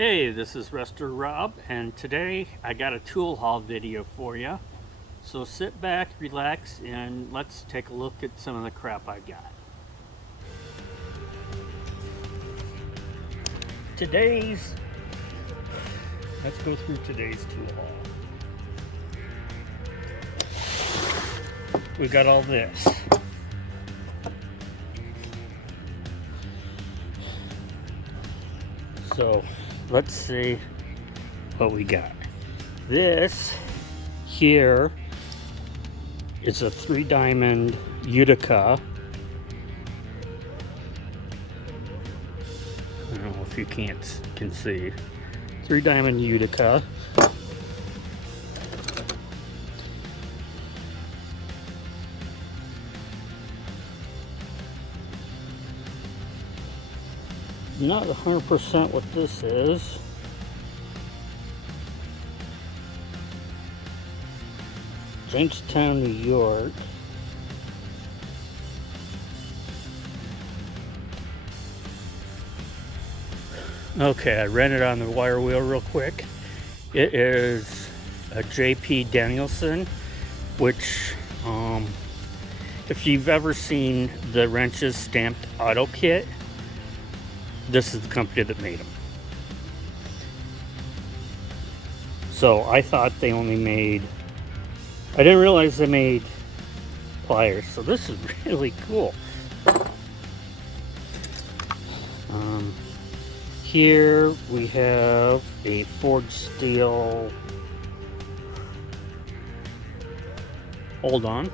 Hey, this is Resto-Rob, and today I got a tool haul video for you. So sit back, relax, and let's take a look at some of the crap I got. Let's go through today's tool haul. We got all this. So let's see what we got. This here is a 3-diamond Utica. I don't know if you can see. 3-diamond Utica. Not 100% what this is. Jamestown, New York. Okay, I ran it on the wire wheel real quick. It is a J.P. Danielson, which, if you've ever seen the wrenches stamped auto kit, this is the company that made them. So I thought they only made, I didn't realize they made pliers, so this is really cool. Here we have a forged steel, hold on.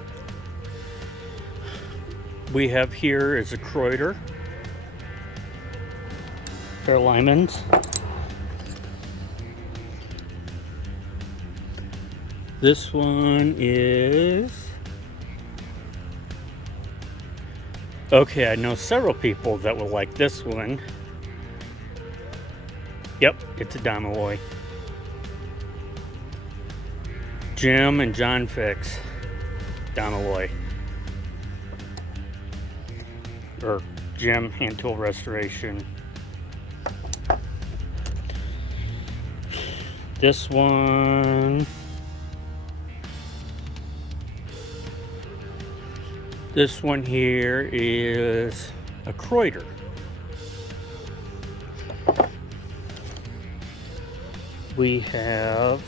We have here is a Kreuter, pair of Lymans. This one is, okay, I know several people that will like this one. Yep, it's a Domaloy. Jim and John Fix, Domaloy. Or Jim Hand Tool Restoration. This one, here is a Kreuter. We have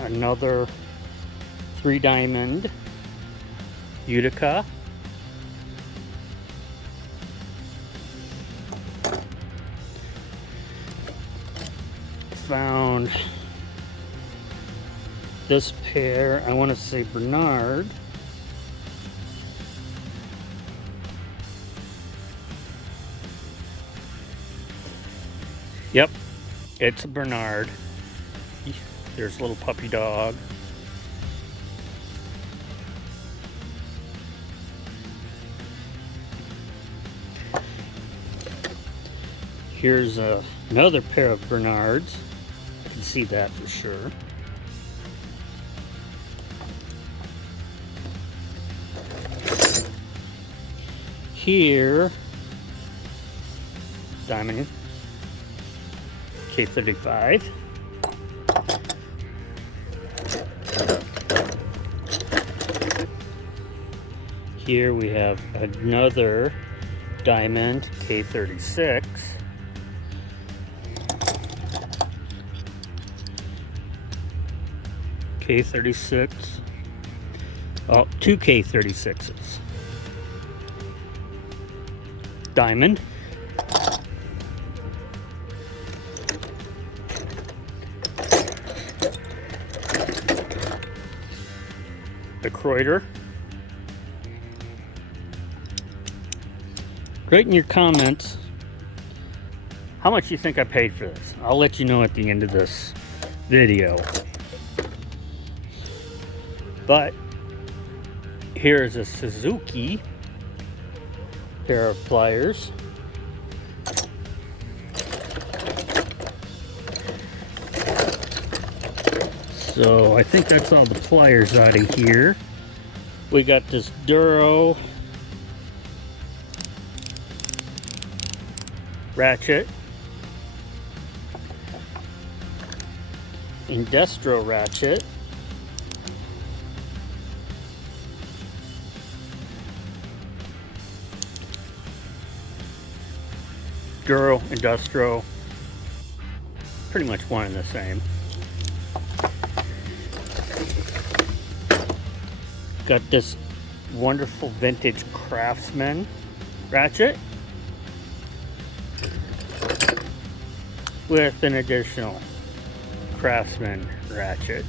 another 3-diamond Utica. Found this pair, I want to say Bernard. Yep, it's a Bernard. There's a little puppy dog. Here's another pair of Bernards. I can see that for sure. Here, diamond K35. Here we have another diamond K36. K36. Oh, 2 K36s. Diamond. The Kreuter. Write in your comments how much you think I paid for this. I'll let you know at the end of this video. But here is a Suzuki pair of pliers. So I think that's all the pliers out of here. We got this Duro ratchet. industrial ratchet. Duro, industrial, pretty much one and the same. Got this wonderful vintage Craftsman ratchet with an additional Craftsman ratchet.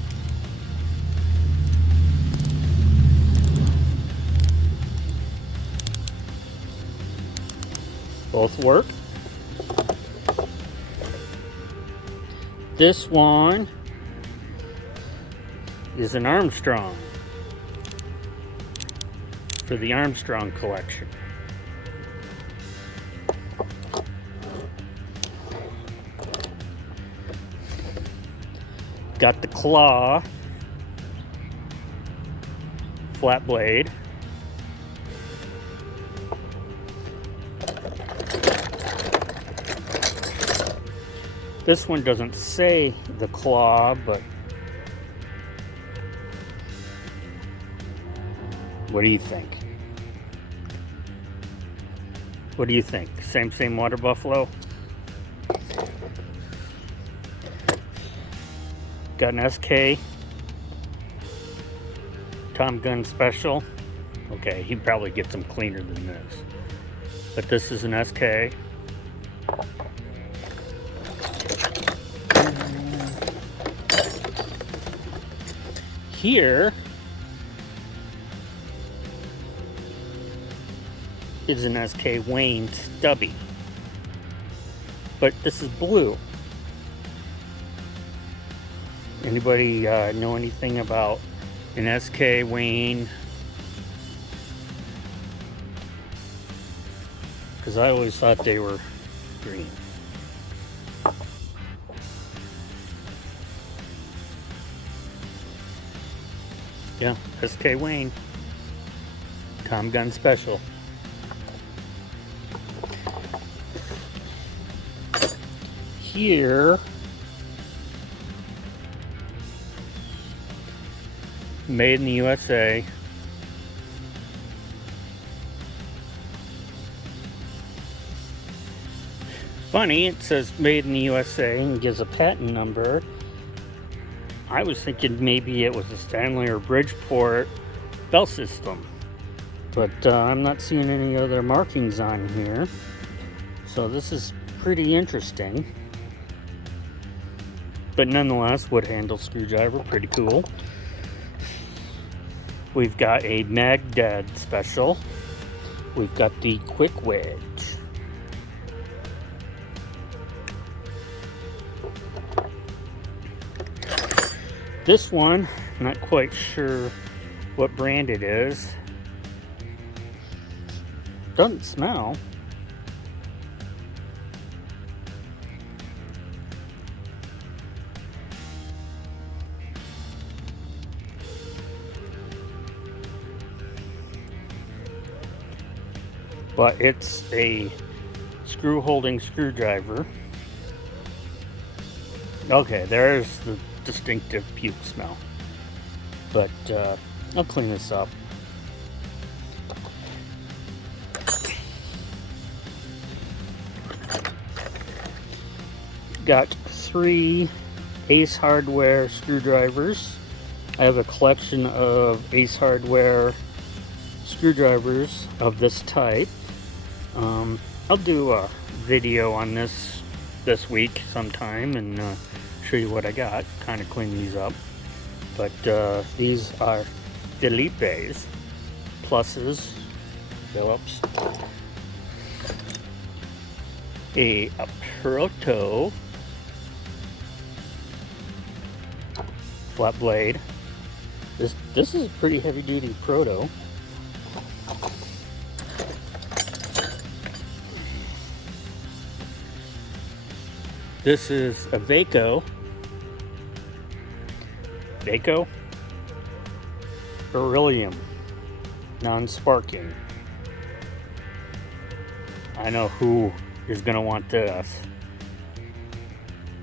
Both work. This one is an Armstrong for the Armstrong collection. Got the claw flat blade. This one doesn't say the claw, but what do you think? What do you think? Same water buffalo? Got an SK Tom Gun Special. Okay, he probably gets them cleaner than this. But this is an SK. Here is an SK Wayne Stubby, but this is blue. Anybody know anything about an SK Wayne? Because I always thought they were green. Yeah, SK Wayne Tom Gun Special. Here, made in the USA. Funny, it says made in the USA and gives a patent number. I was thinking maybe it was a Stanley or Bridgeport bell system, but I'm not seeing any other markings on here. So this is pretty interesting. But nonetheless, wood handle screwdriver, pretty cool. We've got a Magdad Special. We've got the Quick Wedge. This one, not quite sure what brand it is. Doesn't smell. But it's a screw holding screwdriver. Okay, there's the distinctive puke smell. But I'll clean this up. Got 3 Ace Hardware screwdrivers. I have a collection of Ace Hardware screwdrivers of this type. I'll do a video on this week sometime and show you what I got. Kind of clean these up. But these are Felipe's pluses, Phillips. A Proto flat blade. This is a pretty heavy duty Proto. This is a Vaco. Beryllium, non-sparking. I know who is gonna want this.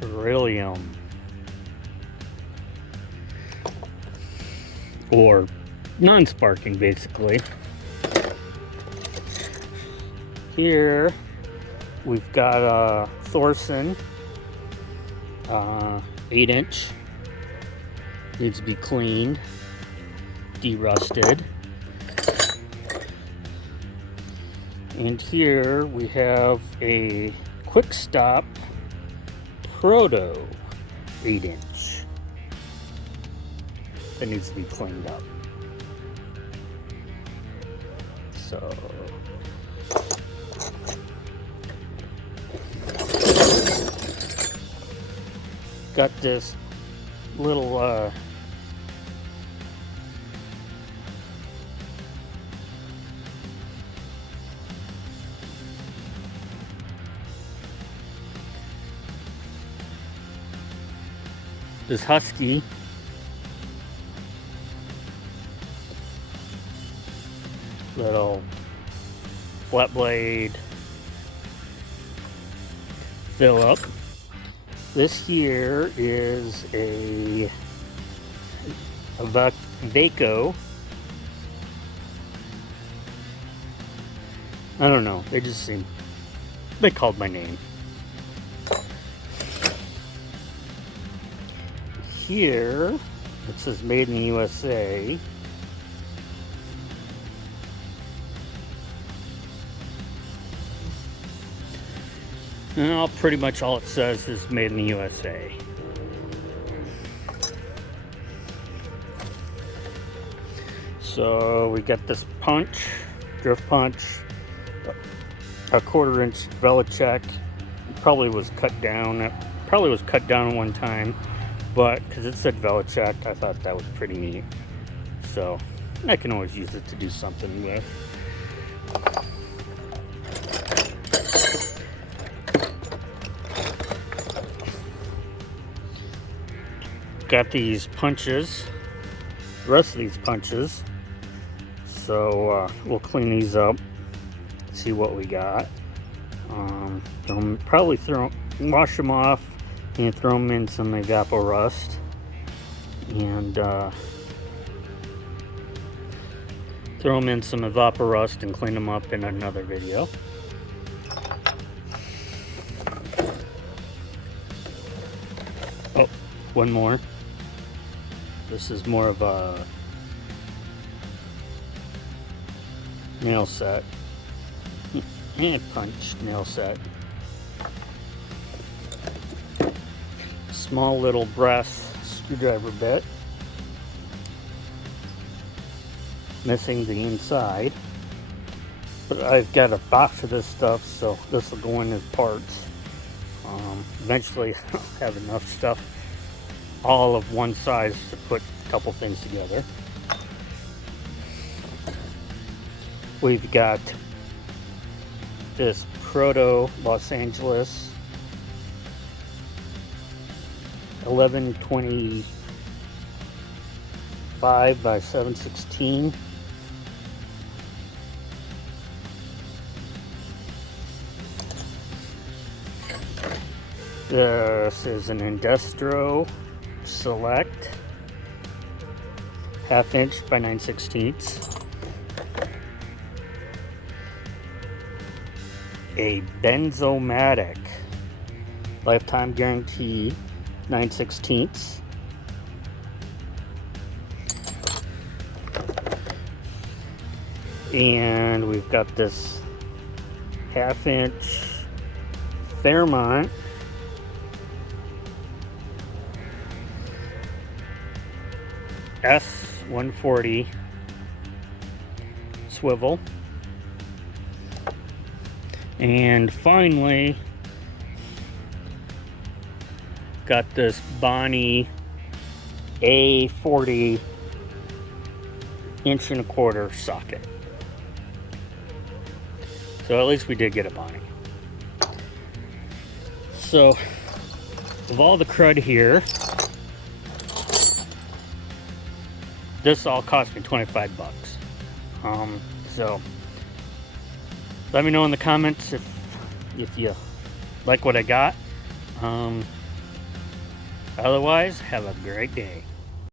Beryllium. or non-sparking basically. Here we've got a Thorson 8-inch, needs to be cleaned, derusted. And here we have a Quick Stop Proto 8-inch that needs to be cleaned up. So got this little this Husky little flat blade fill up. This here is a Vaco. I don't know, they called my name. Here it says made in the USA. Well, pretty much all it says is made in the USA. So we got this punch, drift punch, a 1/4-inch Velocek. Probably was cut down. It probably was cut down one time, but because it said Velocek, I thought that was pretty neat. So I can always use it to do something with. Got these punches, the rest of these punches, so we'll clean these up, see what we got. Probably wash them off and throw them in some Evapor-Rust, and throw them in some Evapor-Rust and clean them up in another video. Oh, one more. This is more of a nail set, hand punch nail set. Small little brass screwdriver bit, missing the inside, but I've got a box of this stuff, so this will go in as parts. Eventually I'll have enough stuff all of one size to put a couple things together. We've got this Proto Los Angeles 1125 by 716. This is an Industro Select 1/2-inch by 9/16. A Benzomatic lifetime guarantee 9/16. And we've got this 1/2-inch Fairmont S140 swivel. And finally, got this Bonnie A40 1.25" socket. So at least we did get a Bonnie. So of all the crud here, this all cost me 25 bucks. So let me know in the comments if you like what I got. Otherwise, have a great day.